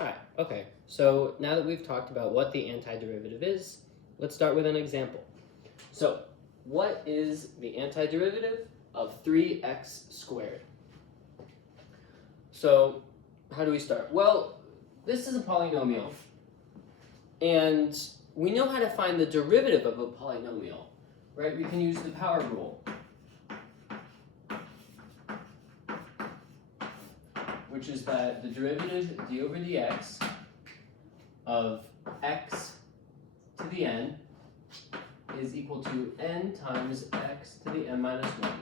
Hi, okay, so now that we've talked about what the antiderivative is, let's start with an example. So, what is the antiderivative of 3x squared? So, how do we start? Well, this is a polynomial, and we know how to find the derivative of a polynomial, right? We can use the power rule, which is that the derivative d over dx of x to the n is equal to n times x to the n minus 1,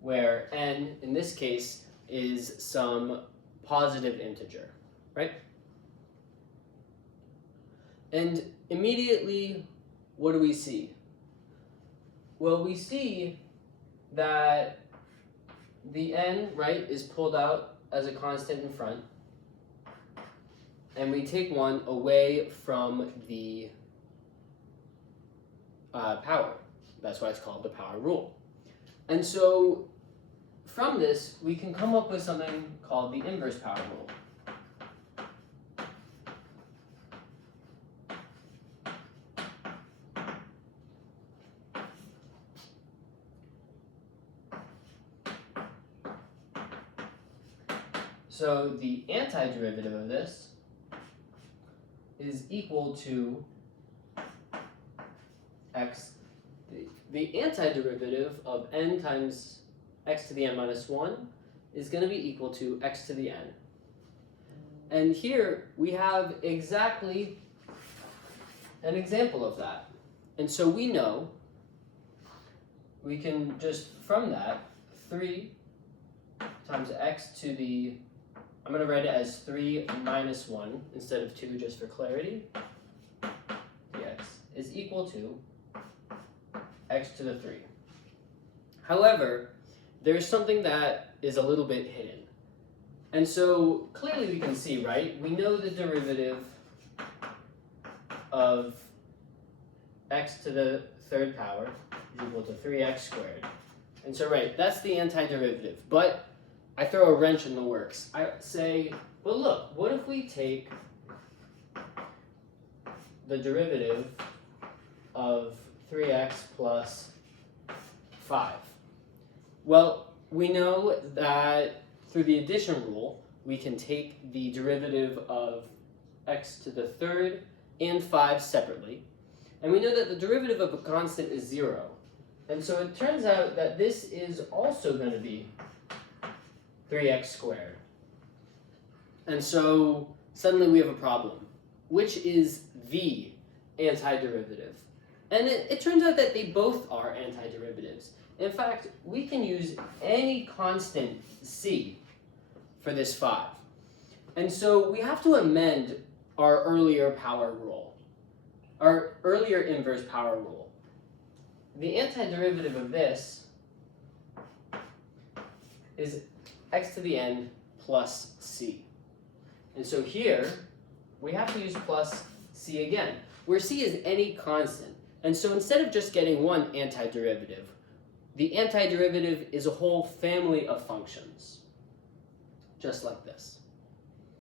where n, in this case, is some positive integer, right? And immediately, what do we see? Well, we see that the n, right, is pulled out as a constant in front, and we take one away from the power. That's why it's called the power rule. And so from this, we can come up with something called the inverse power rule. So the antiderivative of this is equal to x. The antiderivative of n times x to the n minus 1 is going to be equal to x to the n. And here we have exactly an example of that. And so we know we can just, from that, 3 times x to the, I'm going to write it as 3 minus 1 instead of 2 just for clarity, dx is equal to x to the 3. However, there's something that is a little bit hidden. And so clearly we can see, right? We know the derivative of x to the third power is equal to 3x squared. And so, right, that's the antiderivative. But I throw a wrench in the works. I say, well, look, what if we take the derivative of 3x plus 5? Well, we know that through the addition rule, we can take the derivative of x to the third and 5 separately. And we know that the derivative of a constant is 0. And so it turns out that this is also going to be 3x squared. And so suddenly we have a problem. Which is the antiderivative? And it turns out that they both are antiderivatives. In fact, we can use any constant c for this 5. And so we have to amend our earlier power rule, our earlier inverse power rule. The antiderivative of this is x to the n plus c. And so here, we have to use plus c again, where c is any constant. And so instead of just getting one antiderivative, the antiderivative is a whole family of functions, just like this.